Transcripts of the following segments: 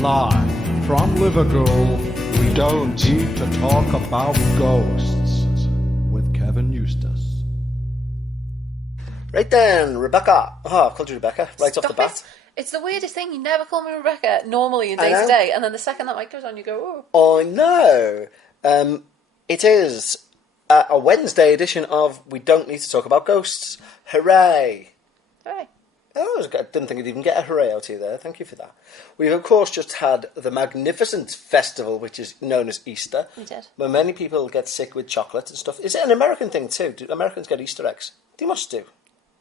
Live from Liverpool, we don't need to talk about ghosts with Kevin Eustace. Right then, Rebecca. Oh, I've called you Rebecca right off the bat. It's the weirdest thing. You never call me Rebecca normally in day to day, and then the second that mic goes on, you go, oh. I know. It is a Wednesday edition of We Don't Need to Talk About Ghosts. Hooray! Hooray. Oh, I didn't think I'd even get a hooray out of you there. Thank you for that. We've, of course, just had the magnificent festival, which is known as Easter. We did. Where many people get sick with chocolate and stuff. Is it an American thing, too? Do Americans get Easter eggs? They must do.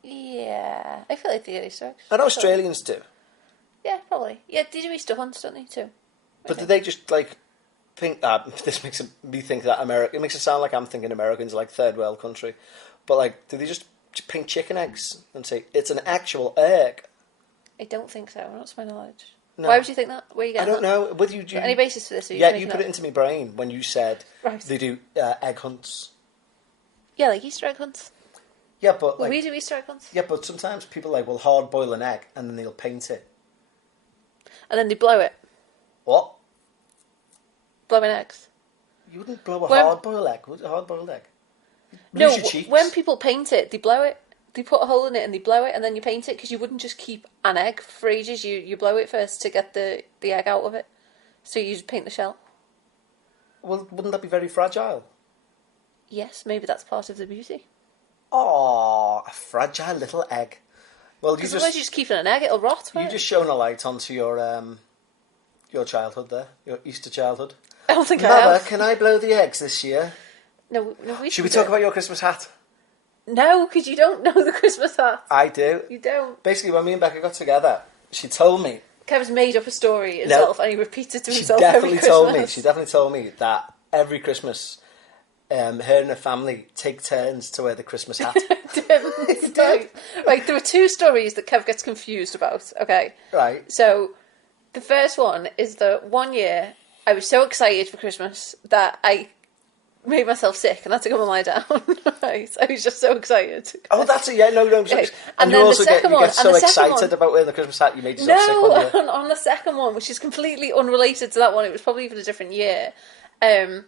Yeah, I feel like they get Easter eggs. I know Australians do. Yeah, probably. Yeah, they do Easter hunts, don't they, too? But do they just, like, think that... This makes me think that America... It makes it sound like I'm thinking Americans are, like, third world country. But, like, do they just pink chicken eggs and say, it's an actual egg? I don't think so. Not to my knowledge. No. Why would you think that? Where are you getting I don't know. Whether you do... Any basis for this? Yeah, you put it into my brain when you said they do egg hunts. Yeah, like Easter egg hunts. Yeah, but... Well, we do Easter egg hunts. Yeah, but sometimes people, like, will hard boil an egg and then they'll paint it. And then they blow it. What? Blowing eggs. You wouldn't blow a hard-boiled egg, would you? A hard-boiled egg? No, Lose your cheeks. when people paint it, they blow it. They put a hole in it and they blow it, and then you paint it, because you wouldn't just keep an egg for ages. You blow it first to get the egg out of it. So you just paint the shell. Well, wouldn't that be very fragile? Yes, maybe that's part of the beauty. Oh, a fragile little egg. Well, Because otherwise you just keep it in an egg, it'll rot. You just shone a light onto your childhood there, your Easter childhood. I don't think I Mother, have. can I blow the eggs this year? No, Should we talk about your Christmas hat? No, because you don't know the Christmas hat. I do. You don't. Basically, when me and Bekah got together, she told me... Kevin's made up a story himself, and he repeats it to himself She every Christmas. definitely told me that every Christmas, her and her family take turns to wear the Christmas hat. Right, there were two stories that Kev gets confused about, okay? Right. So, the first one is that one year, I was so excited for Christmas that I made myself sick and had to go and lie down. Right? I was just so excited. Oh, that's it, yeah, no. Okay. And you also get so excited about wearing the Christmas hat, you made yourself sick one year. On the second one, which is completely unrelated to that one, it was probably even a different year. In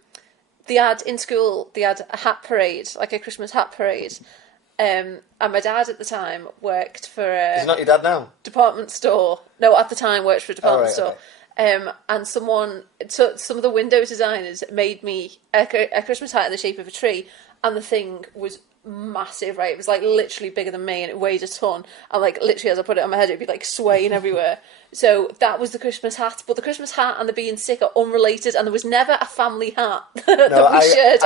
school, they had a hat parade, like a Christmas hat parade. And my dad at the time worked for a... He's not your dad now? Department store. No, at the time worked for a department store. Okay. And some of the window designers made me a Christmas hat in the shape of a tree, and the thing was massive, right? It was like literally bigger than me, and it weighed a ton. And like literally, as I put it on my head, it'd be like swaying everywhere. So that was the Christmas hat. But the Christmas hat and the being sick are unrelated, and there was never a family hat that we shared.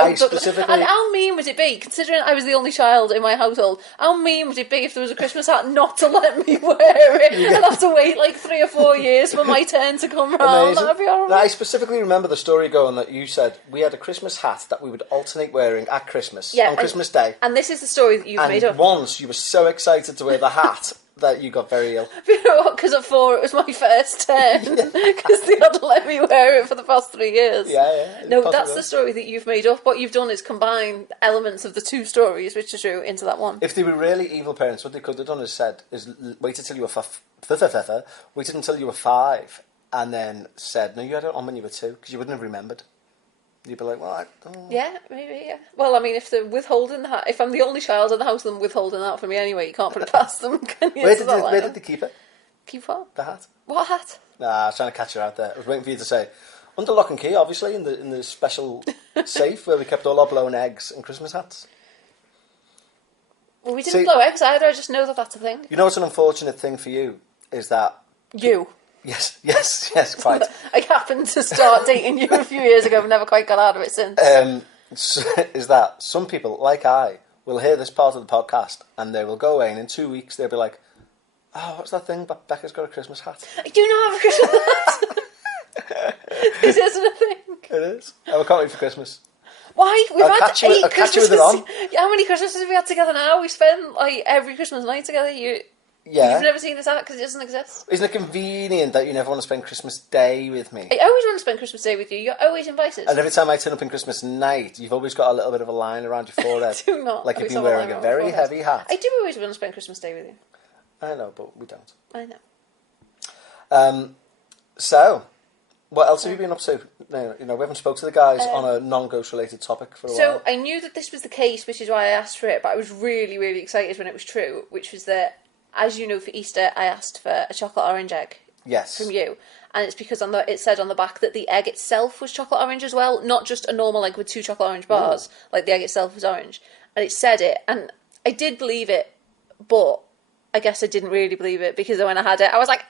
And how mean would it be, considering I was the only child in my household? How mean would it be if there was a Christmas hat not to let me wear it and have to wait like 3 or 4 years for my turn to come round? That'd be horrible. Now, I specifically remember the story going that you said we had a Christmas hat that we would alternate wearing at Christmas, on Christmas Day. And this is the story that you've made up. And once you were so excited to wear the hat that you got very ill. You know what? Because at 4 it was my first turn. Because they hadn't let me wear it for the past 3 years. Yeah. No, that's the story that you've made up. What you've done is combine elements of the two stories, which is true, into that one. If they were really evil parents, what they could have done is wait until you were 5, and then said, no, you had it on when you were 2, because you wouldn't have remembered. You'd be like, well, Yeah, maybe, yeah. Well, I mean, if they're withholding that, if I'm the only child in the house, then withholding that for me anyway, you can't put it past them, can you? Where did they keep it? Keep what? The hat. What hat? Nah, I was trying to catch you out there. I was waiting for you to say, under lock and key, obviously, in the special safe where we kept all our blown eggs and Christmas hats. Well, we didn't blow eggs either, I just know that that's a thing. You know what's an unfortunate thing for you? Is that... You. Yes, quite. I happened to start dating you a few years ago, but never quite got out of it since. Is that some people, like I, will hear this part of the podcast and they will go away and in 2 weeks they'll be like, oh, what's that thing? Becca's got a Christmas hat. I do not have a Christmas hat. This isn't a thing. It is. I can't wait for Christmas. Why? We've had 8 Christmases. How many Christmases have we had together now? We spend like every Christmas night together. Yeah. You've never seen this hat because it doesn't exist. Isn't it convenient that you never want to spend Christmas Day with me? I always want to spend Christmas Day with you. You're always invited. And every time I turn up on Christmas night, you've always got a little bit of a line around your forehead. I do not. Like you've been wearing a very heavy hat. I do always want to spend Christmas Day with you. I know, but we don't. I know. So, What else have you been up to? No, we haven't spoke to the guys on a non-ghost related topic for a So while. I knew that this was the case, which is why I asked for it, but I was really, really excited when it was true, which was that, as you know, for Easter, I asked for a chocolate orange egg Yes. from you. And it's because it said on the back that the egg itself was chocolate orange as well, not just a normal egg with 2 chocolate orange bars. Like, the egg itself was orange. And it said it, and I did believe it, but I guess I didn't really believe it, because when I had it, I was like,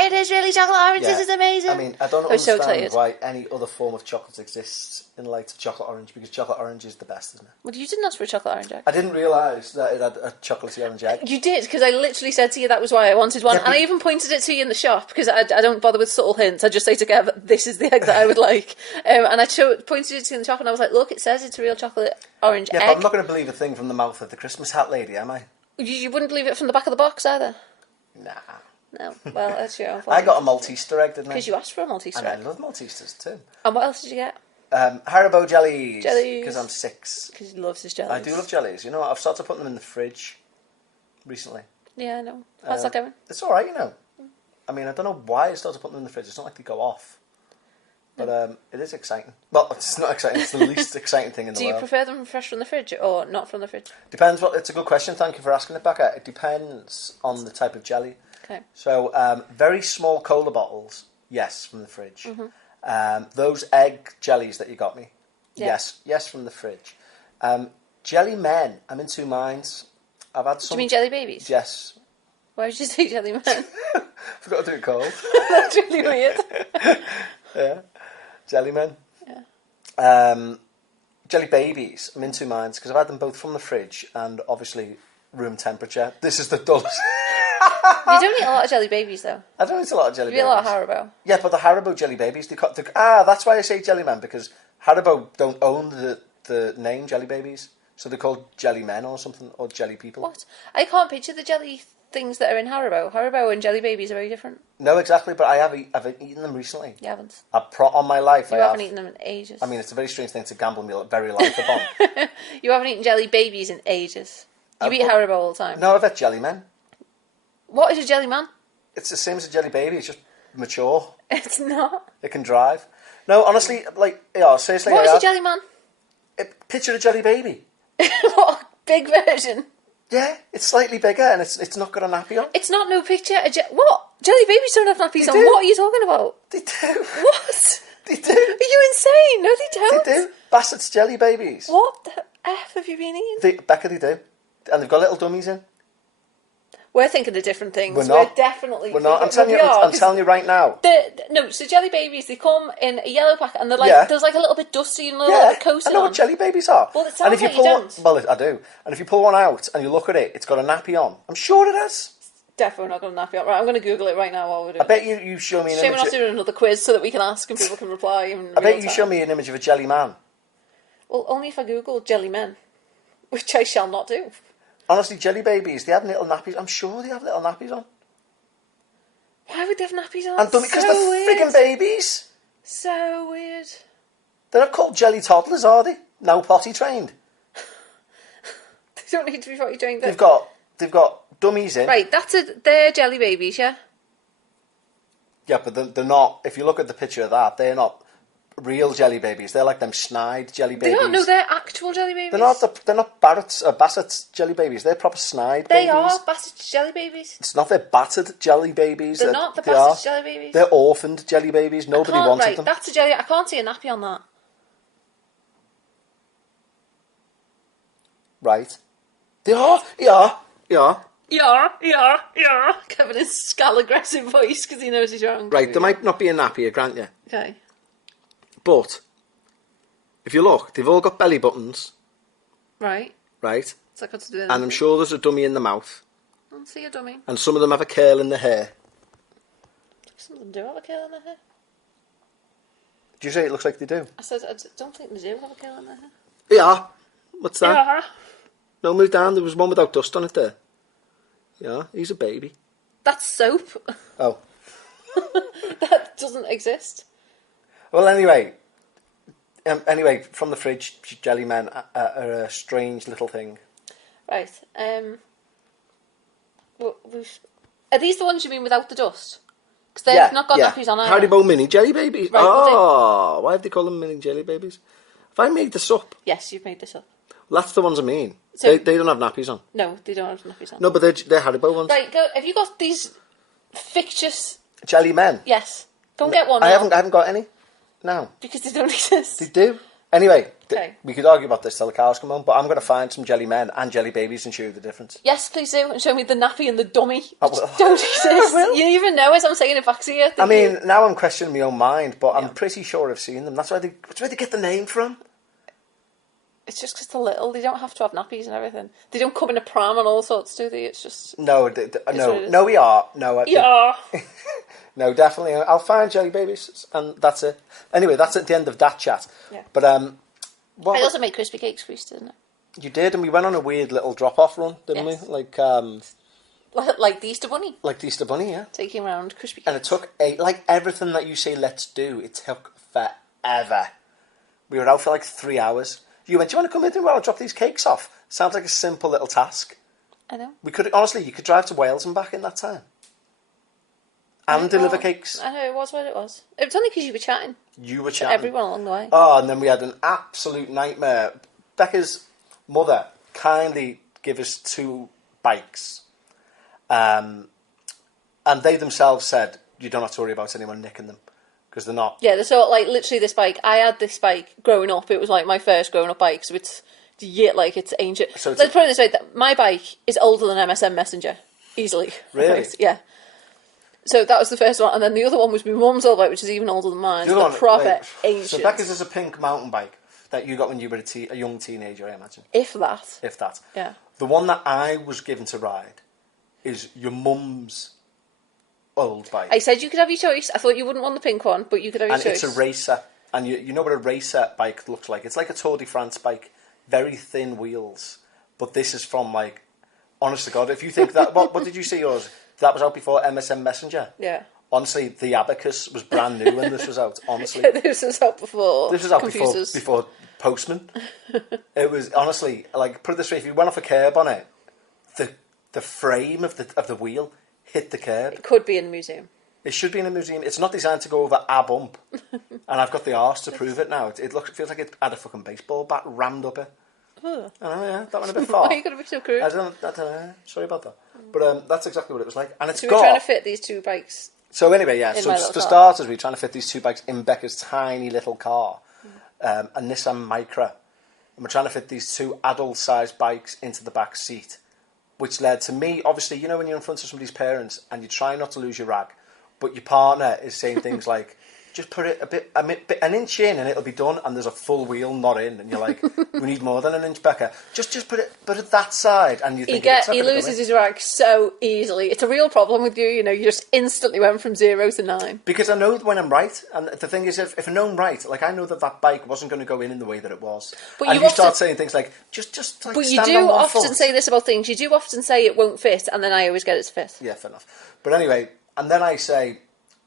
it is really chocolate orange, this is amazing. I mean, I don't was so understand excited. why any other form of chocolate exists in light of chocolate orange, because chocolate orange is the best, isn't it? Well, you didn't ask for a chocolate orange egg. I didn't realise that it had a chocolatey orange egg. You did, because I literally said to you that was why I wanted one, Yeah, and I even pointed it to you in the shop, because I don't bother with subtle hints. I just say to Kev, this is the egg that I would like. And I pointed it to you in the shop, and I was like, look, it says it's a real chocolate orange Yeah, egg. but I'm not going to believe a thing from the mouth of the Christmas hat lady, am I? You wouldn't believe it from the back of the box either? Nah. No. Well, that's your own fault. I got a Malteser egg, didn't I? Because you asked for a Malteser And I egg. love Maltesers too. And what else did you get? Haribo jellies. Jellies. Because I'm 6. Because he loves his jellies. I do love jellies. You know what? I've started putting them in the fridge recently. Yeah, I know. How's that going? It's alright, you know. I mean, I don't know why I started putting them in the fridge. It's not like they go off. But it is exciting. Well, it's not exciting. It's the least exciting thing in the Do you world. prefer them fresh from the fridge or not from the fridge? Depends. It's a good question. Thank you for asking it, Bekah. It depends on the type of jelly. Okay. So, very small cola bottles, yes, from the fridge. Those egg jellies that you got me, Yeah. yes, from the fridge. Jelly men, I'm in 2 minds. I've had Do some. you mean jelly babies? Yes. Why would you say jelly man? Forgot to do it cold. That's really weird. Yeah. Jelly men. Yeah. Jelly babies, I'm in 2 minds because I've had them both from the fridge and obviously room temperature. This is the dullest. You don't eat a lot of jelly babies, though. I don't eat a lot of jelly You eat babies. a lot of Haribo. Yeah, but the Haribo jelly babies, that's why I say jelly men, because Haribo don't own the name jelly babies, so they're called jelly men or something, or jelly people. What? I can't picture the jelly things that are in Haribo. Haribo and jelly babies are very different. No, exactly, but I've eaten them recently. You haven't. On my life, You I haven't have. eaten them in ages. I mean, it's a very strange thing to gamble my very life upon. You haven't eaten jelly babies in ages. You eat Haribo all the time. No, I've had jelly men. What is a jelly man? It's the same as a jelly baby, it's just mature. It's not. It can drive. No, honestly, seriously. What is a jelly man? Picture a jelly baby. What? Big version. Yeah, it's slightly bigger and it's not got a nappy on. It's not no picture. What? Jelly babies don't have nappies They on. do. What are you talking about? They do. What? They do. Are you insane? No, they don't. They do. Bassett's jelly babies. What the F have you been eating? Bekah, they do. And they've got little dummies in. We're thinking of different things. We're not. Definitely. We're not. I'm thinking- telling you. we are, I'm telling you right now. No, so jelly babies, they come in a yellow packet and they're like, Yeah. there's like a little bit dusty and a little Yeah, bit coated I know on. what jelly babies are. Well, it sounds and if you like pull you one, don't. well, I do. And if you pull one out and you look at it, it's got a nappy on. I'm sure it has. Definitely not going to nap you out. Right, I'm going to Google it right now while we're doing I bet you show me an Shame we're image. not doing another quiz so that we can ask and people can reply in I bet real you time. show me an image of a jelly man. Well, only if I Google jelly men, which I shall not do. Honestly, jelly babies, they have little nappies. I'm sure they have little nappies on. Why would they have nappies on? And because So they're weird. friggin' babies. So weird. They're not called jelly toddlers, are they? Now potty trained. They don't need to be potty trained. They've got dummies in. Right, they're jelly babies, yeah? Yeah, but they're not. If you look at the picture of that, they're not real jelly babies. They're like them snide jelly They babies. don't know they're actual jelly babies. They're not Bassett's jelly babies. They're proper snide They babies. are Bassett's jelly babies. It's not their battered jelly babies. They're not the They Bassett's are. jelly babies. They're orphaned jelly babies. Nobody wanted right, them. that's a jelly. I can't see a nappy on that. Right. They are. Yeah. Yeah. Kevin is skull aggressive voice because he knows he's wrong. Right. There might not be a nappy, I grant you. Okay. But if you look, they've all got belly buttons. Right. Right. So I got to do that. And I'm sure there's a dummy in the mouth. I see a dummy. And some of them have a curl in the hair. Some of them do have a curl in their hair. Do you say it looks like they do? I said I don't think they do have a curl in their hair. Yeah. What's that? Yeah. No, move down. There was one without dust on it there. Yeah, he's a baby. That's soap. Oh. That doesn't exist. Well, anyway, from the fridge, jelly men are a strange little thing. Right. Are these the ones you mean without the dust? Because they've not got nappies on either. Haribo mini jelly babies. Right, Oh, why have they called them mini jelly babies? Have I made this up? Yes, you've made this up. Well, that's the ones I mean. So- they don't have nappies on. No, they don't have nappies on. No, but they're Haribo ones. Right, go. Have you got these fictitious? Jelly men. Yes. Go and get one. I now, haven't got any. No, because they don't exist. they do. Anyway, Okay. we could argue about this till the cows come home, but I'm going to find some jelly men and jelly babies and show you the difference. Yes, please do, and show me the nappy and the dummy. I Which will. don't exist. I will. You even know as I'm saying it back to you. I mean, now I'm questioning my own mind, but I'm pretty sure I've seen them. That's where they get the name from. It's just because they're little. They don't have to have nappies and everything. They don't come in a pram and all sorts, do they? It's just... No, what it no, is. no, we are. No, Yeah. no, definitely. I'll find jelly babies, and that's it. Anyway, that's at the end of that chat. Yeah. But what I also made crispy cakes for Easter, didn't you did, and we went on a weird little drop-off run, didn't Yes. we? Like like the Easter Bunny. the Easter Bunny, yeah. Taking around crispy cakes. And it took like everything that you say let's do, it took forever. We were out for like 3 hours. You went, do you want to come in and I'll drop these cakes off? Sounds like a simple little task. I know. We could, honestly, you could drive to Wales and back in that time. And deliver Well, cakes. I know, it was what it was. It was only because you were chatting You were to chatting. everyone along the way. Oh, and then we had an absolute nightmare. Bekah's mother kindly gave us 2 bikes. And they themselves said, you don't have to worry about anyone nicking them. Because they're not. Yeah, so like literally this bike. I had this bike growing up. It was like my first growing up bike, so it's it's ancient. So it's Let's put it this way: that my bike is older than MSN Messenger, easily. Really? Right, yeah. So that was the first one, and then the other one was my mum's old bike, which is even older than mine. The The other one, proper like, ancient. So Bekah's is a pink mountain bike that you got when you were a young teenager, I imagine. If that. If that. Yeah. The one that I was given to ride is your mum's old bike. I said you could have your choice. I thought you wouldn't want the pink one, but you could have your And choice. it's a racer. And you know what a racer bike looks like? It's like a Tour de France bike. Very thin wheels. But this is from, like, honest to God, if you think that... what did you say yours? That was out before MSN Messenger? Yeah. Honestly, the Abacus was brand new when this was out, honestly. This was out before. This was out computers. before Postman. It was, honestly, like, put it this way, if you went off a curb on it, the frame of the wheel hit the curb. It could be in the museum. It should be in a museum. It's not designed to go over a bump. And I've got the arse to prove it now. It feels like it had a fucking baseball bat rammed up it. Oh. I know, yeah, that went a bit far. Why are you going to be so crude? I don't know. Sorry about that. But that's exactly what it was like. And it's So we're trying to got... fit these 2 bikes. So anyway, yeah. in So my for little car. starters, we're trying to fit these 2 bikes in Bekah's tiny little car. A Nissan Micra. And we're trying to fit these 2 adult-sized bikes into the back seat. Which led to me, obviously, you know when you're in front of somebody's parents and you try not to lose your rag, but your partner is saying things like, just put it an inch in and it'll be done, and there's a full wheel not in, and you're like, we need more than an inch, Bekah. Just put it that side, and you think He loses his rag so easily. It's a real problem with you. You know, you just instantly went from 0 to 9. Because I know when I'm right, and the thing is, if I know I'm right, like I know that bike wasn't going to go in the way that it was. But and you start often- saying things like, just like But you stand do on one often foot. say this about things. You do often say it won't fit, and then I always get it to fit. Yeah, fair enough. But anyway, and then I say,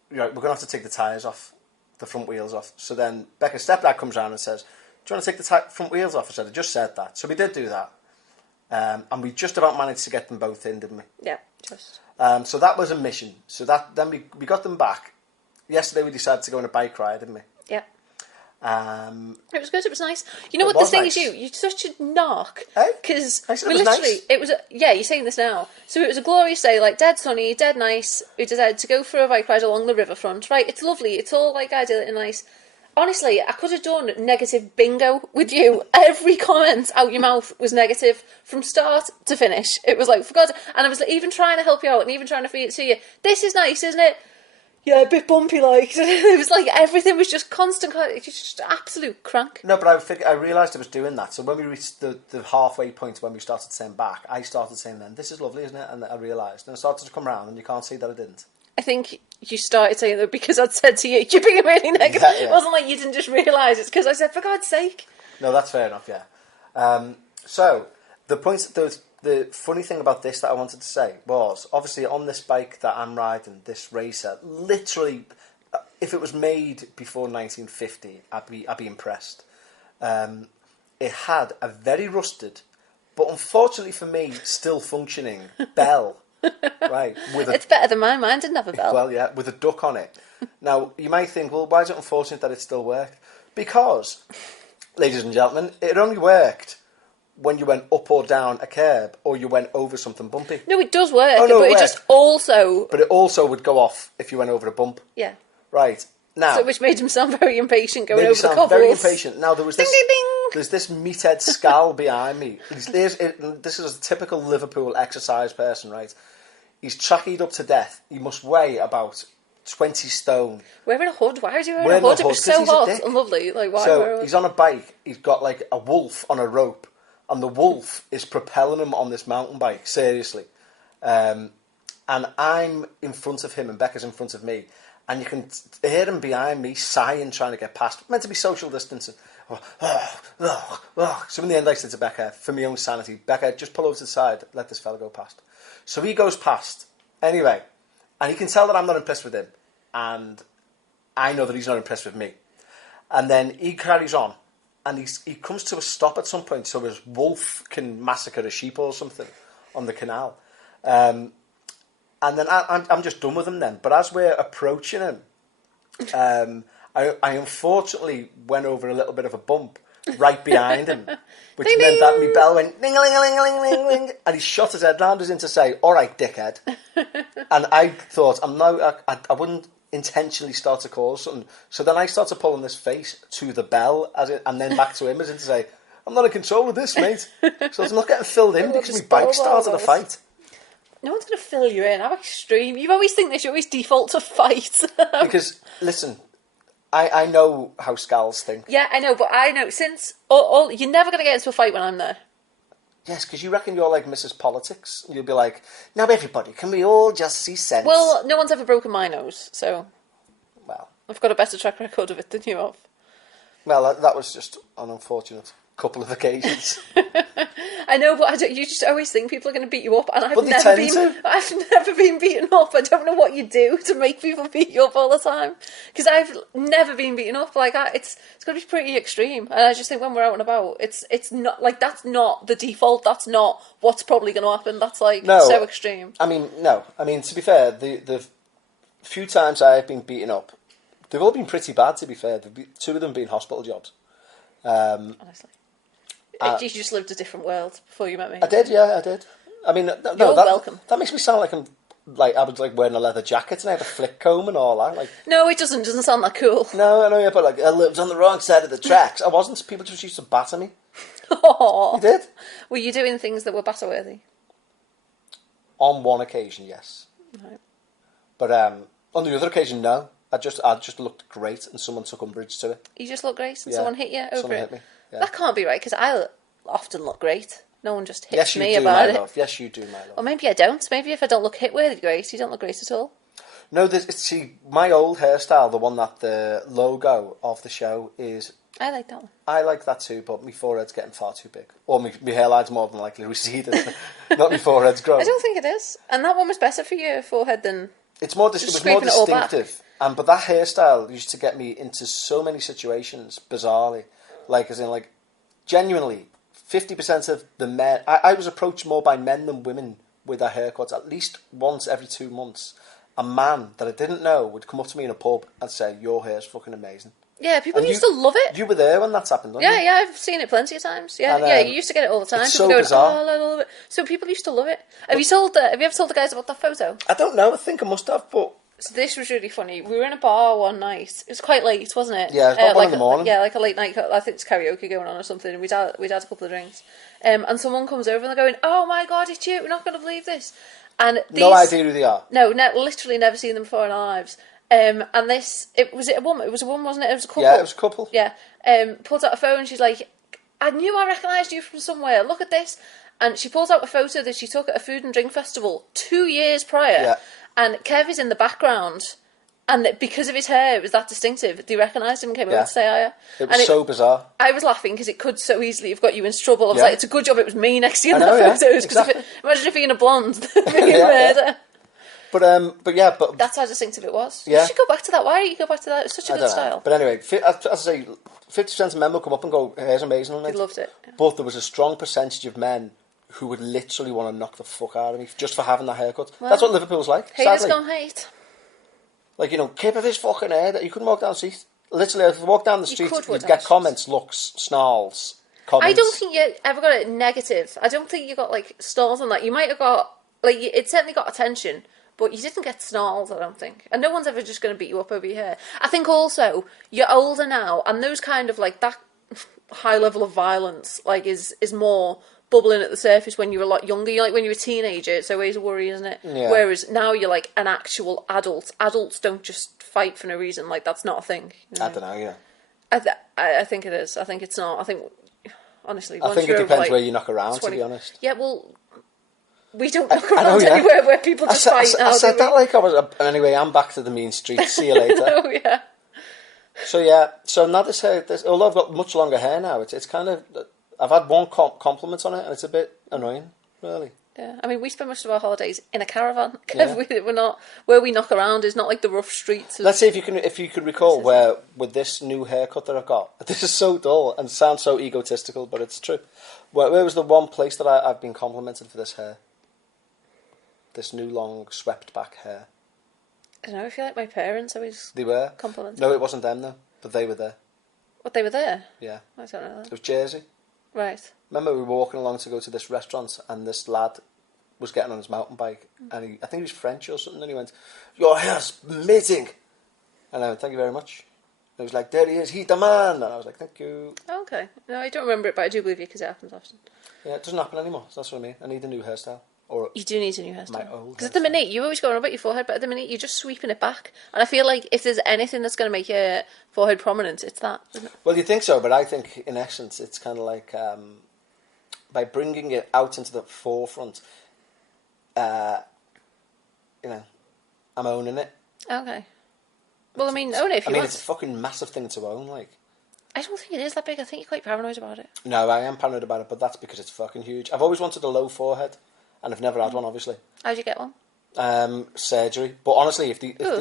we're going to have to take the tyres off, the front wheels off. So then Bekah's stepdad comes around and says, do you want to take the front wheels off? I said, I just said that. So we did do that. And we just about managed to get them both in, didn't we? Yeah, just. So that was a mission. So then we got them back. Yesterday we decided to go on a bike ride, didn't we? Yeah. It It was good. It was nice. You know It what the was thing nice. is? You're such a narc. Eh? Because I said we it was literally, nice. it was. Yeah, you're saying this now. So it was a glorious day, like dead sunny, dead nice. We decided to go for a bike ride along the riverfront. Right, it's lovely. It's all like idyllic and nice. Honestly, I could have done negative bingo with you. Every comment out your mouth was negative from start to finish. It was like, for God, and I was like, even trying to help you out and even trying to feed it to you. This is nice, isn't it? Yeah, a bit bumpy, like. It was like everything was just constant. It's just absolute crank. No, but I realised I was doing that. So when we reached the halfway point when we started saying back, I started saying then, this is lovely, isn't it? And I realised. And I started to come round and you can't see that I didn't. I think you started saying that because I'd said to you, you're being really negative. Yeah, yeah. It wasn't like you didn't just realise. It's because I said, for God's sake. No, that's fair enough, yeah. So the funny thing about this that I wanted to say was, obviously on this bike that I'm riding, this racer, literally, if it was made before 1950, I'd be impressed. It had a very rusted, but unfortunately for me, still functioning bell Right. It's better than mine. Mine didn't have a bell. Well, yeah, with a duck on it. Now, you might think, well, why is it unfortunate that it still worked? Because, ladies and gentlemen, it only worked when you went up or down a curb or you went over something bumpy. No, it does work, Oh, no, but it it just also... But it also would go off if you went over a bump. Yeah. Right. Now... So, which made him sound very impatient going made over me sound the cobbles. very impatient. Now, there was Ding, this... ding, ding. There's this meathead scal behind me. This is a typical Liverpool exercise person, right? He's trackied up to death. He must weigh about 20 stone. Wearing a hood? Why is he wearing a hood? It was so hot and lovely. Like, why? So he's on a bike. He's got like a wolf on a rope, and the wolf is propelling him on this mountain bike. Seriously, and I'm in front of him, and Bekah's in front of me, and you can hear him behind me sighing, trying to get past. Meant to be social distancing. So in the end, I said to Bekah, for my own sanity, Bekah, just pull over to the side, let this fella go past. So he goes past anyway, and he can tell that I'm not impressed with him, and I know that he's not impressed with me. And then he carries on, and he comes to a stop at some point so his wolf can massacre a sheep or something on the canal. And then I'm just done with him then. But as we're approaching him, I unfortunately went over a little bit of a bump right behind him, which Ding, meant that ding. my bell went ding-a-ling-a-ling-a-ling-a-ling, and he shot his head round us in to say, "All right, dickhead." And I thought, I wouldn't intentionally start to cause something. So then I started pulling this face to the bell, and then back to him as in to say, "I'm not in control of this, mate." So I'm not getting filled in because my bike started a fight. No one's going to fill you in. How extreme. You always think this. You always default to fight. Because, listen, I know how scals think. Yeah, I know, but I know since... you're never going to get into a fight when I'm there. Yes, because you reckon you're like Mrs. Politics. You'll be like, now everybody, can we all just see sense? Well, no one's ever broken my nose, so... Well, I've got a better track record of it than you have. Well, that was just an unfortunate couple of occasions. I know, but you just always think people are going to beat you up, and I've But they never tend been. to. I've never been beaten up. I don't know what you do to make people beat you up all the time, because I've never been beaten up. Like it's going to be pretty extreme, and I just think when we're out and about, it's not like that's not the default. That's not what's probably going to happen. That's like so extreme. I mean, no. I mean, to be fair, the few times I've been beaten up, they've all been pretty bad. To be fair, two of them being hospital jobs. Honestly. You just lived a different world before you met me. I did, yeah, I did. I mean, no, You're welcome. That makes me sound like I was like wearing a leather jacket and I had a flick comb and all that. Like, no, it doesn't. Doesn't sound that cool. no, I know, yeah, but like I lived on the wrong side of the tracks. I wasn't. People just used to batter me. Aww. You did? Were you doing things that were batter-worthy? On one occasion, yes. Right. But on the other occasion, no. I just looked great and someone took umbrage to it. You just look great and Yeah. someone hit you over Someone it? hit me. Yeah. That can't be right, because I often look great. No one just hits Yes, you me do, about my it. love. Yes, you do, my love. Or maybe I don't. Maybe if I don't look hit-worthy great, you don't look great at all. No, see, my old hairstyle, the one that the logo of the show is... I like that one. I like that too, but my forehead's getting far too big. Or my hairline's more than likely receded. Not my forehead's growing. I don't think it is. And that one was better for your forehead than... It was more scraping it all back. distinctive. But that hairstyle used to get me into so many situations, bizarrely. Like, as in, like, genuinely, 50% of the men... I was approached more by men than women with their haircuts. At least once every 2 months, a man that I didn't know would come up to me in a pub and say, "Your hair's fucking amazing." Yeah, people used to love it. You were there when that's happened, weren't you? Yeah, I've seen it plenty of times. Yeah, And, you used to get it all the time. it's People so going, bizarre. "Oh, I love it." So people used to love it. Have you ever told the guys about that photo? I don't know. I think I must have, but... So this was really funny. We were in a bar one night. It was quite late, wasn't it? Yeah, it was about 1 in the morning. Yeah, like a late night. I think it's karaoke going on or something. And we'd had a couple of drinks. And someone comes over and they're going, "Oh my God, it's you! We're not going to believe this." And No idea who they are. No, literally never seen them before in our lives. And it was a woman. It was a woman, wasn't it? It was a couple. Yeah, it was a couple. Yeah. Pulls out a phone. She's like, "I knew I recognised you from somewhere. Look at this." And she pulls out a photo that she took at a food and drink festival 2 years prior. Yeah. And Kev is in the background. And because of his hair, it was that distinctive. They recognised him and came over to say hiya. It was so bizarre. I was laughing because it could so easily have got you in trouble. I was Yeah. like, it's a good job it was me next to you in the I know, yeah. photos. Because Exactly. imagine if being a blonde, being Yeah, murder. But That's how distinctive it was. Yeah. You should go back to that. Why don't you go back to that? It's such a I good don't know. style. But anyway, as I say, 50% of men will come up and go, "Hair's amazing," on They it. loved it. But there was a strong percentage of men who would literally want to knock the fuck out of me just for having that haircut. That's what Liverpool's like, Haters sadly. gonna hate. Like, keep of his fucking hair. That you couldn't walk down the street. Literally, if you walk down the street, you'd get comments, looks, snarls, comments. I don't think you ever got a negative. I don't think you got, like, snarls on that. You might have got, like, it certainly got attention, but you didn't get snarls, I don't think. And no one's ever just going to beat you up over your hair. I think also, you're older now, and those kind of, like, that high level of violence, like, is more bubbling at the surface when you're a lot younger. You're like when you're a teenager, it's always a worry, isn't it? Yeah. Whereas now you're like an actual adult. Adults don't just fight for no reason. Like, that's not a thing. I don't know, yeah. I think it is. I think it's not. I think, honestly, I think it depends like, where you knock around, 20... to be honest. Yeah, well, we don't knock around anywhere where people just fight now. I said that like I was... Anyway, I'm back to the mean street. See you later. Oh, yeah. So now this hair, although I've got much longer hair now, it's kind of... I've had one compliment on it, and it's a bit annoying, really. Yeah, I mean, we spend most of our holidays in a caravan. We're not where we knock around is not like the rough streets. Let's see if you can recall where with this new haircut that I've got. This is so dull and sounds so egotistical, but it's true. Where was the one place that I've been complimented for this hair? This new long swept back hair. I don't know. I feel like my parents always. They were complimented. No, it wasn't them though, but they were there. What, they were there? Yeah. I don't know that. It was Jersey. Right. Remember, we were walking along to go to this restaurant, and this lad was getting on his mountain bike, and I think he was French or something, and he went, "Your hair's amazing," and I went, "Thank you very much." And he was like, "There he is, he's the man," and I was like, "Thank you." Oh, okay. No, I don't remember it, but I do believe you because it happens often. Yeah, it doesn't happen anymore. So that's what I mean. I need a new hairstyle. Or you do need a new hairstyle. My old. Because at the minute, you always go on about your forehead, but at the minute, you're just sweeping it back. And I feel like if there's anything that's going to make your forehead prominent, it's that, isn't it? Well, you think so, but I think in essence, it's kind of like by bringing it out into the forefront. I'm owning it. Okay. Well, I mean, own it if you want. It's a fucking massive thing to own, like. I don't think it is that big. I think you're quite paranoid about it. No, I am paranoid about it, but that's because it's fucking huge. I've always wanted a low forehead, and I've never had one, obviously. How'd you get one? Surgery. But honestly,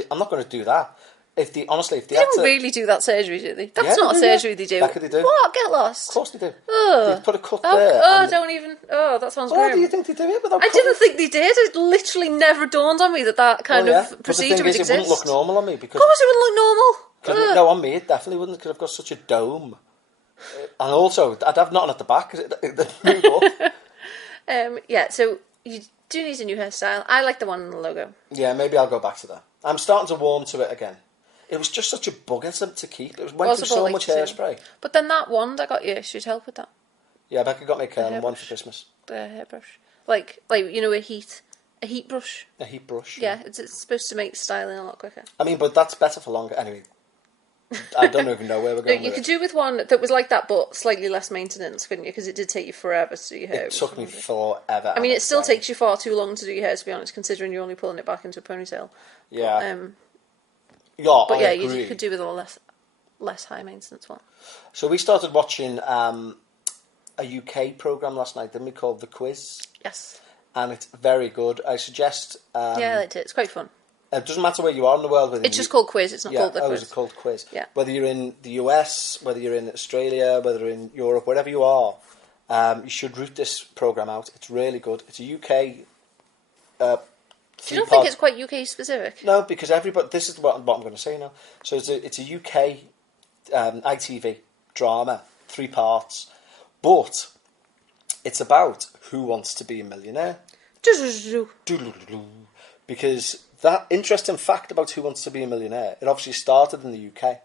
I'm not going to do that. If they don't really do that surgery, do they? That's not a surgery they do. Becker, they do. What? Get lost? Of course they do. Oh. They put a cut there. Don't even. Oh, that sounds Why grim. do you think they do it without I didn't think they did. It literally never dawned on me that kind of procedure would exist. It wouldn't look normal on me because. Of course, it wouldn't look normal. No, on me it definitely wouldn't because I've got such a dome, and also I'd have nothing at the back because it'd move up. Yeah. So you do need a new hairstyle. I like the one in the logo. Yeah, maybe I'll go back to that. I'm starting to warm to it again. It was just such a bugger to keep. It went through so much hairspray. But then that wand I got you should help with that. Yeah, Becca got me one for Christmas. The hairbrush, like a heat brush. A heat brush. Yeah, it's supposed to make styling a lot quicker. I mean, but that's better for longer. Anyway, I don't even know where we're going. You could do with one that was like that, but slightly less maintenance, couldn't you? Because it did take you forever to do your hair. It took me forever. I mean, it still takes you far too long to do your hair, to be honest, considering you're only pulling it back into a ponytail. Yeah. But yeah, you could do with a less high maintenance one. So we started watching a UK programme last night, didn't we, called The Quiz? Yes. And it's very good. I suggest... yeah, I liked it. It's quite fun. It doesn't matter where you are in the world. It's just called Quiz. It's not called The Quiz. It's called Quiz. Yeah. Whether you're in the US, whether you're in Australia, whether you're in Europe, wherever you are, you should root this programme out. It's really good. It's a UK... Do you not think it's quite UK specific? No, because everybody... This is what I'm going to say now. So it's a UK ITV drama, 3 parts, but it's about Who Wants to Be a Millionaire. Because that interesting fact about Who Wants to Be a Millionaire, it obviously started in the UK,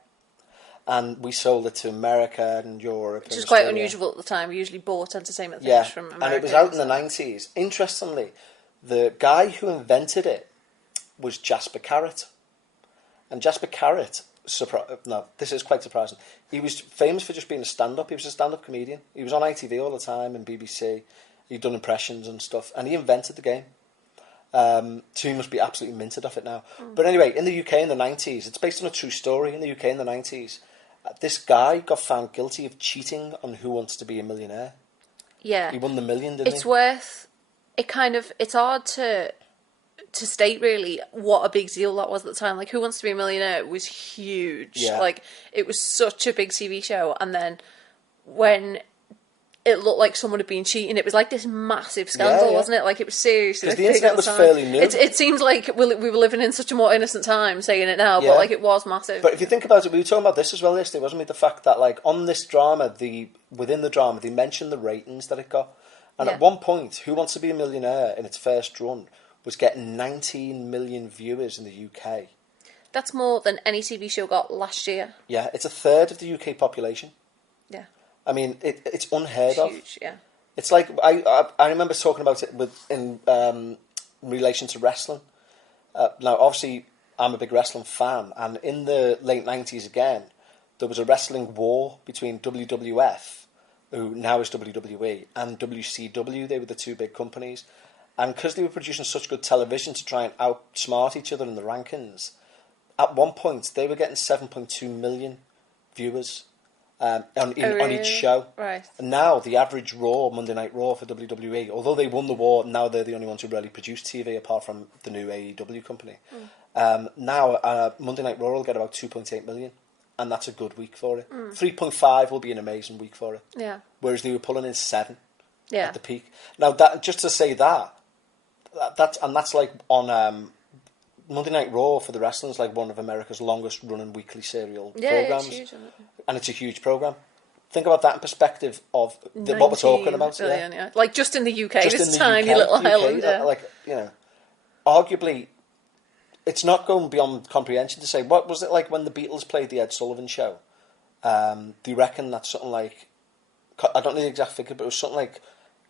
and we sold it to America and Europe. Which is quite unusual at the time. We usually bought entertainment things from America. And it was out in the 90s. Interestingly, the guy who invented it was Jasper Carrott. And Jasper Carrott, this is quite surprising. He was famous for just being a stand-up. He was a stand-up comedian. He was on ITV all the time and BBC. He'd done impressions and stuff. And he invented the game. So he must be absolutely minted off it now. But anyway, in the UK in the 90s, it's based on a true story. In the UK in the 90s, this guy got found guilty of cheating on Who Wants to Be a Millionaire. Yeah. He won the million, didn't he? It's worth... It's hard to state really what a big deal that was at the time. Like, Who Wants to Be a Millionaire was huge. Yeah. Like, it was such a big TV show. And then when it looked like someone had been cheating. It was like this massive scandal, wasn't it? Like, it was seriously... Because the internet was fairly new. It seems like we were living in such a more innocent time saying it now, but, like, it was massive. But if you think about it, we were talking about this as well yesterday, wasn't we? The fact that, like, on this drama, within the drama, they mentioned the ratings that it got. And at one point, Who Wants to Be a Millionaire, in its first run, was getting 19 million viewers in the UK. That's more than any TV show got last year. Yeah, it's a third of the UK population. Yeah. I mean, it's unheard of. Huge, yeah. It's like, I remember talking about it in relation to wrestling. Now, obviously, I'm a big wrestling fan, and in the late 90s again, there was a wrestling war between WWF, who now is WWE, and WCW. They were the two big companies. And because they were producing such good television to try and outsmart each other in the rankings, at one point, they were getting 7.2 million viewers on each show. Right. And now the average Monday Night Raw for WWE, although they won the war, now they're the only ones who really produce TV apart from the new AEW company. Now Monday Night Raw will get about 2.8 million, and that's a good week for it. 3.5 will be an amazing week for it. Yeah. Whereas they were pulling in 7 at the peak. Now, that just to say that's like on Monday Night Raw for the wrestling is like one of America's longest running weekly serial programs. It's huge, isn't it? And it's a huge program. Think about that in perspective of what we're talking about. Billion, yeah. Like, just in the UK, just this in the tiny UK, little island. Like, you know, arguably, it's not going beyond comprehension to say, what was it like when the Beatles played the Ed Sullivan Show? Do you reckon that's something like, I don't know the exact figure, but it was something like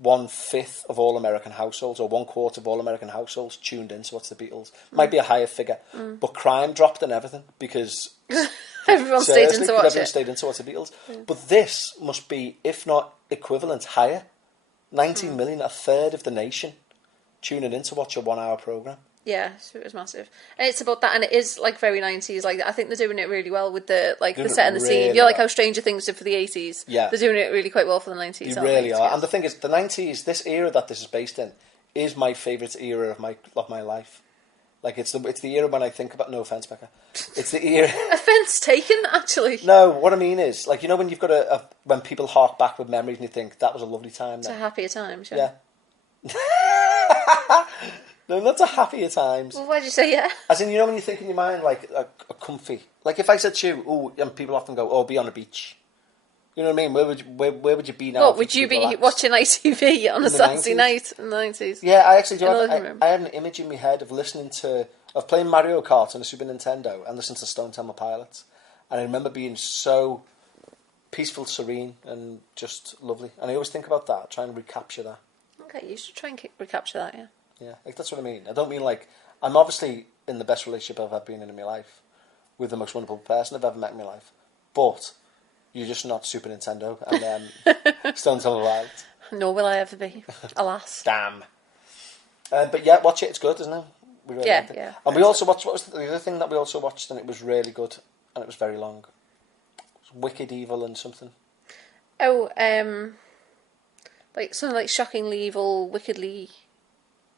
1/5 of all American households, or 1/4 of all American households tuned in to watch the Beatles. Might be a higher figure, but crime dropped and everything because everyone stayed in to watch the Beatles. But this must be, if not equivalent, higher. 19 million, a third of the nation, tuning in to watch a 1 hour program. Yeah, so it was massive, and it's about that, and it is like very 90s. Like, I think they're doing it really well with the set and the scene. You know, like how Stranger Things did for the 80s. Yeah, they're doing it really quite well for the 90s. They really are. And the thing is, the 90s, this era that this is based in, is my favourite era of my life. Like, it's the era when I think about. No offence, Bekah. It's the era. Offence taken, actually. No, what I mean is, like, you know, when you've got when people hark back with memories and you think that was a lovely time. It's a happier time. Sure. Yeah. No, not a happier times. Well, why'd you say yeah? As in, you know, when you think in your mind, like, a comfy. Like, if I said to you, and people often go, be on a beach. You know what I mean? Where would you be now? What, would you be watching ITV on a Saturday night in the 90s? Yeah, I actually do. I have an image in my head of playing Mario Kart on a Super Nintendo and listening to Stone Temple Pilots. And I remember being so peaceful, serene, and just lovely. And I always think about that, try and recapture that. Okay, you should try and recapture that, yeah. Yeah, like, that's what I mean. I don't mean, like, I'm obviously in the best relationship I've ever been in my life with the most wonderful person I've ever met in my life. But you're just not Super Nintendo and Stone Temple Pilots. Nor will I ever be, alas. Damn. But yeah, watch it. It's good, isn't it? We really liked it. Yeah. And we also watched, what was the other thing that we also watched, and it was really good, and it was very long? It was Wicked, Evil, and something. Oh, like something like Shockingly Evil, Wickedly...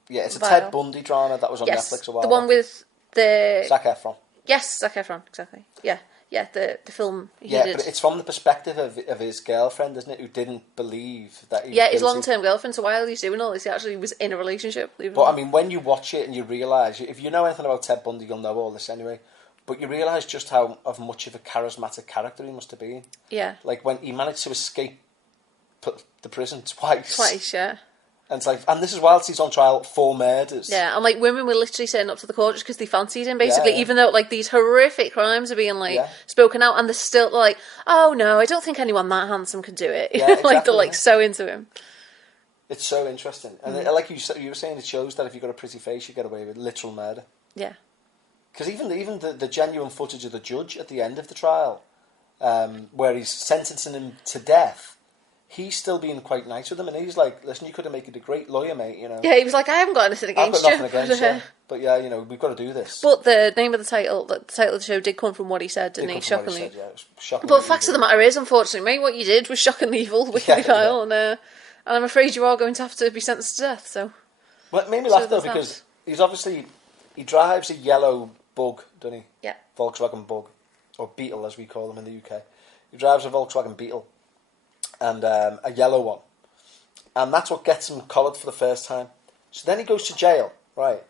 Yeah, it's a Ted Bundy drama that was on Netflix a while back. The one with the... Zac Efron. Yes, Zac Efron, exactly. Yeah, the film he did. But it's from the perspective of his girlfriend, isn't it, who didn't believe that he was his long-term girlfriend, so while he's doing all this, he actually was in a relationship. But, I mean, when you watch it and you realise... If you know anything about Ted Bundy, you'll know all this anyway. But you realise just how much of a charismatic character he must have been. Yeah. Like, when he managed to escape the prison twice. Twice, yeah. And it's like, and this is whilst he's on trial for murders. Yeah, and like women were literally setting up to the court just because they fancied him, basically, even though like these horrific crimes are being spoken out, and they're still like, oh no, I don't think anyone that handsome could do it. Yeah, exactly, like they're like so into him. It's so interesting, and like you were saying, it shows that if you've got a pretty face, you get away with literal murder. Yeah. Because even the genuine footage of the judge at the end of the trial, where he's sentencing him to death. He's still being quite nice with him, and he's like, listen, you could have made it a great lawyer, mate, you know. Yeah, he was like, I haven't got anything against you. I've got nothing against you. But yeah, you know, we've got to do this. But the name of the title of the show did come from what he said, didn't he? Shockingly. It was shockingly but the fact of the matter is, unfortunately, mate, what you did was shockingly evil, wickedly vile, and I'm afraid you are going to have to be sentenced to death, so... Well, it made me laugh, though, because he drives a yellow Bug, doesn't he? Yeah. Volkswagen Bug, or Beetle, as we call them in the UK. He drives a Volkswagen Beetle. And a yellow one, And that's what gets him collared for the first time. So then he goes to jail, right?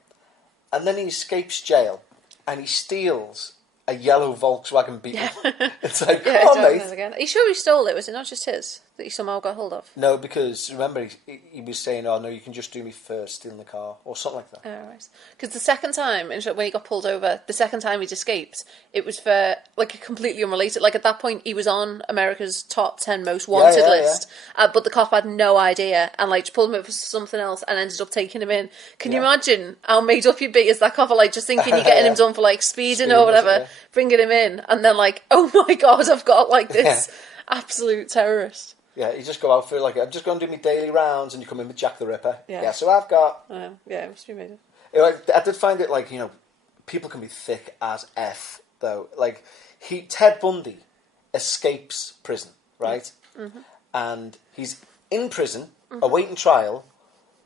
And then he escapes jail and he steals a yellow Volkswagen Beetle. Yeah. It's like, Yeah, come on, driving mate. it again. Are you sure he stole it? Was it not just his that he somehow got hold of? No, because remember, he was saying, oh, no, you can just do me first, stealing the car, or something like that. Oh, right. Because the second time, when he got pulled over, the second time he'd escaped, it was for, like, a completely unrelated... Like, at that point, he was on America's top 10 most wanted list, but the cop had no idea, and, like, just pulled him over for something else, and ended up taking him in. Can you imagine how made up you'd be as that cop, like, just thinking you're getting him done for, like, speeding or whatever, bringing him in, and then, like, oh my God, I've got, like, this absolute terrorist. Yeah, you just go out for, like, I'm just going to do my daily rounds, and you come in with Jack the Ripper. Yeah. So I've got... Yeah, it must be made up. I did find it, like, people can be thick as F, though. Like, Ted Bundy escapes prison, right? Mm-hmm. And he's in prison, awaiting trial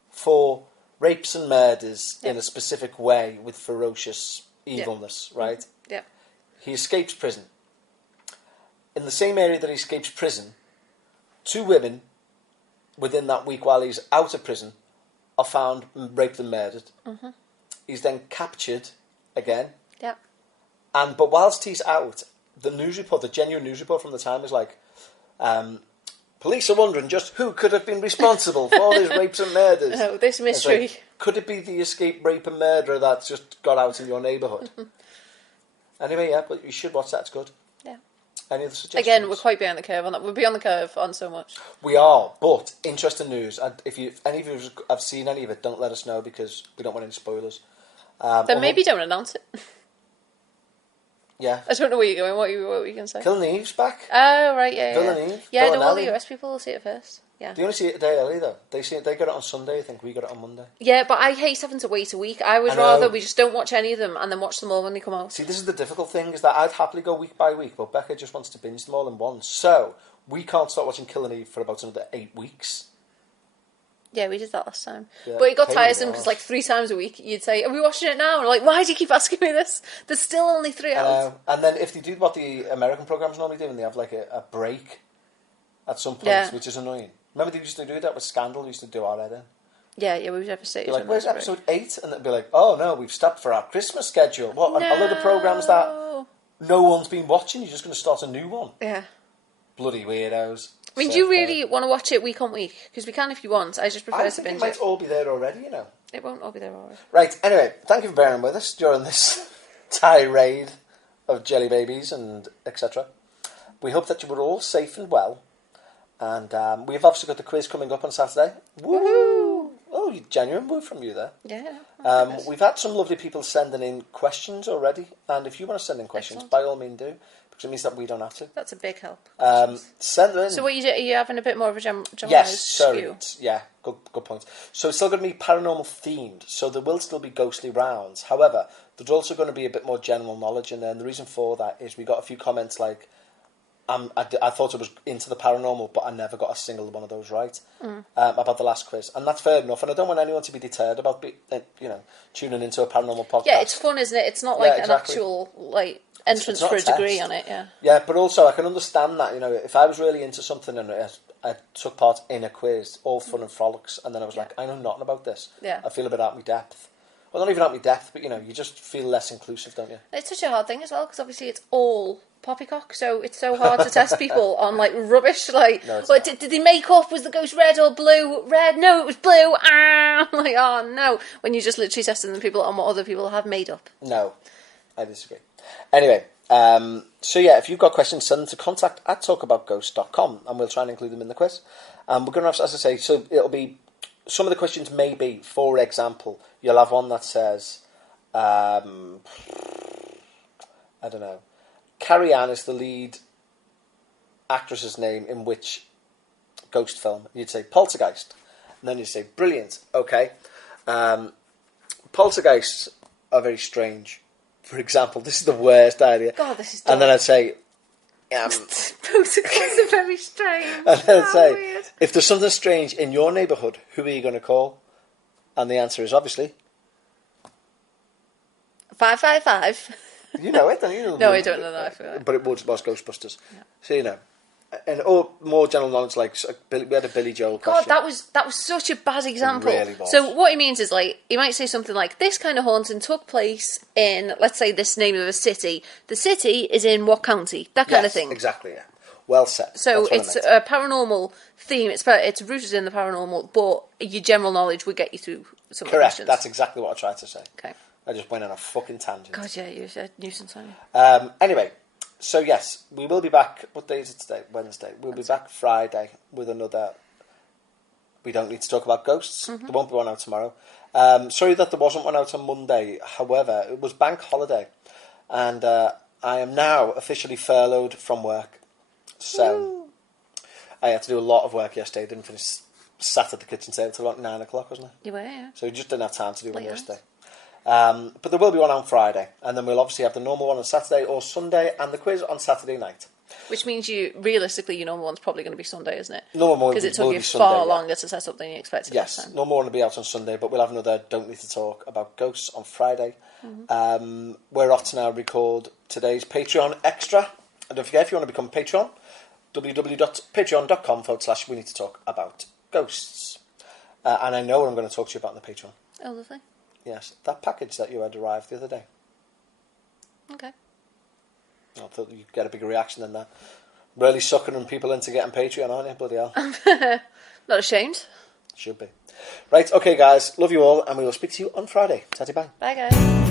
for rapes and murders in a specific way with ferocious evilness, right? Mm-hmm. Yeah. He escapes prison. In the same area that he escapes prison, 2 women within that week while he's out of prison are found raped and murdered. Mm-hmm. He's then captured again. Yeah. But whilst he's out, the genuine news report from the time is like, police are wondering just who could have been responsible for all these rapes and murders. Oh, this mystery. Like, could it be the escaped rape and murderer that's just got out in your neighbourhood? Anyway, yeah, but you should watch that. It's good. Yeah. Any other suggestions? Again, we're quite behind the curve on that. We're beyond the curve on so much. We are, but interesting news. And if any of you have seen any of it, don't let us know because we don't want any spoilers. Then maybe don't announce it. Yeah. I don't know where you're going. What were you going to say? Killing Eve's back. Oh, right, yeah. Villeneuve, Yeah, all the Villanelli. US people will see it first. Yeah. Do you want to see it a day early though? They got it on Sunday. I think we got it on Monday. Yeah, but I hate having to wait a week. I would rather we just don't watch any of them and then watch them all when they come out. See, this is the difficult thing, is that I'd happily go week by week, but Bekah just wants to binge them all in one. So we can't start watching Killing Eve for about another 8 weeks. Yeah, we did that last time. Yeah, but it got pain in the tiresome because, arse. like, 3 times a week you'd say, are we watching it now? And I'm like, why do you keep asking me this? There's still only 3 hours. And then if they do what the American programs normally do, and they have like a break at some point, which is annoying. Remember they used to do that with Scandal? We used to do our head in. Yeah, we were devastated. Be like, where's episode 8? And they'd be like, oh no, we've stopped for our Christmas schedule. What? A load of programs that no one's been watching, you're just going to start a new one. Yeah. Bloody weirdos. I mean, do you really want to watch it week on week? Because we can if you want. I just prefer to binge it might all be there already, you know. It won't all be there already. Right, anyway, thank you for bearing with us during this tirade of jelly babies and etc. We hope that you were all safe and well. And we've obviously got the quiz coming up on Saturday. Woohoo! Oh, genuine woo from you there. Yeah. We've had some lovely people sending in questions already. And if you want to send in questions, by all means do. Because it means that we don't have to. That's a big help. Send them in. So what are you having a bit more of a generalised skew? Yeah, good point. So it's still going to be paranormal themed. So there will still be ghostly rounds. However, there's also going to be a bit more general knowledge in there. And the reason for that is we got a few comments like, I thought I was into the paranormal, but I never got a single one of those right about the last quiz, and that's fair enough. And I don't want anyone to be deterred about tuning into a paranormal podcast. Yeah, it's fun, isn't it? It's not like an actual entrance for a degree on it. Yeah. Yeah, but also I can understand that. If I was really into something and I took part in a quiz, all fun and frolics, and then I was like, I know nothing about this. Yeah. I feel a bit out of my depth. Well, not even out of my depth, but you just feel less inclusive, don't you? It's such a hard thing as well because obviously it's all poppycock, so it's so hard to test people on rubbish. Did they make up? Was the ghost red or blue? Red? No, it was blue. I'm like, oh no. When you're just literally testing the people on what other people have made up. No, I disagree. Anyway, so yeah, if you've got questions, send them to contact@talkaboutghosts.com and we'll try and include them in the quiz. We're going to have, as I say, so it'll be, some of the questions may be, for example, you'll have one that says, I don't know, Carrie Ann is the lead actress's name in which ghost film? You'd say Poltergeist. And then you'd say, brilliant, okay. Poltergeists are very strange. For example, this is the worst idea. God, this is dumb. And then I'd say... Poltergeists are very strange. And then I'd say, weird. If there's something strange in your neighbourhood, who are you going to call? And the answer is obviously... 555. You know it, don't you? No, I don't know that. I forgot. But it was Ghostbusters. Yeah. So, And more general knowledge, like we had a Billy Joel God, question. that was such a bad example. It really was. So what he means is like he might say something like, "This kind of haunting took place in, let's say, this name of a city. The city is in what county?" That kind of thing. Exactly. Yeah. Well said. So That's it's what I a paranormal theme. It's rooted in the paranormal, but your general knowledge would get you through some of the Correct. questions. That's exactly what I tried to say. Okay. I just went on a fucking tangent. God, yeah, you're a nuisance, aren't you? Anyway, so yes, we will be back. What day is it today? Wednesday. We'll be back Friday with another. We don't need to talk about ghosts. There won't be one out tomorrow. Sorry that there wasn't one out on Monday. However, it was bank holiday, and I am now officially furloughed from work. So I had to do a lot of work yesterday. I didn't finish. Sat at the kitchen table till about 9 o'clock, wasn't it? You were, yeah. So we just didn't have time to do one Late yesterday. But there will be one on Friday, and then we'll obviously have the normal one on Saturday or Sunday, and the quiz on Saturday night. Which means realistically, your normal one's probably going to be Sunday, isn't it? Normal one because it took will you be far Sunday, yeah. longer to set up than you expected. Yes, last time. normal one will be out on Sunday, but we'll have another Don't Need to Talk about ghosts on Friday. We're off to now record today's Patreon extra, and don't forget, if you want to become a Patreon, www.patreon.com/we need to talk about ghosts. And I know what I'm going to talk to you about in the Patreon. Oh, lovely. Yes, that package that you had arrived the other day. Okay. I thought you'd get a bigger reaction than that. Really suckering people into getting Patreon, aren't you? Bloody hell. Not ashamed. Should be. Right, okay, guys. Love you all, and we will speak to you on Friday. Tatty bye. Bye, guys.